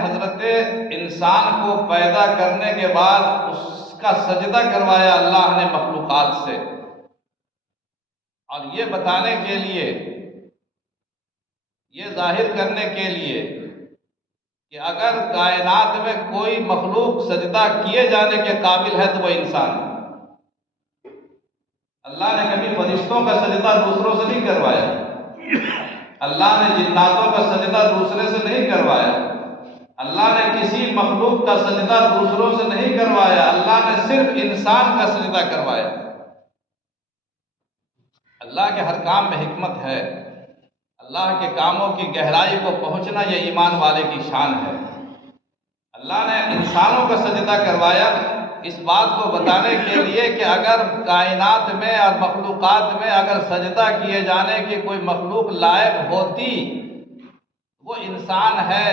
حضرت انسان کو پیدا کرنے کے بعد اس کا سجدہ کروایا اللہ نے مخلوقات سے، اور یہ بتانے کے لیے، یہ ظاہر کرنے کے لیے کہ اگر کائنات میں کوئی مخلوق سجدہ کیے جانے کے قابل ہے تو وہ انسان ہے۔ اللہ نے کبھی فرشتوں کا سجدہ دوسروں سے نہیں کروایا، اللہ نے جناتوں کا سجدہ دوسرے سے نہیں کروایا، اللہ نے کسی مخلوق کا سجدہ دوسروں سے نہیں کروایا، اللہ نے صرف انسان کا سجدہ کروایا۔ اللہ کے ہر کام میں حکمت ہے، اللہ کے کاموں کی گہرائی کو پہنچنا یہ ایمان والے کی شان ہے۔ اللہ نے انسانوں کا سجدہ کروایا اس بات کو بتانے کے لیے کہ اگر کائنات میں اور مخلوقات میں اگر سجدہ کیے جانے کی کوئی مخلوق لائق ہوتی وہ انسان ہے،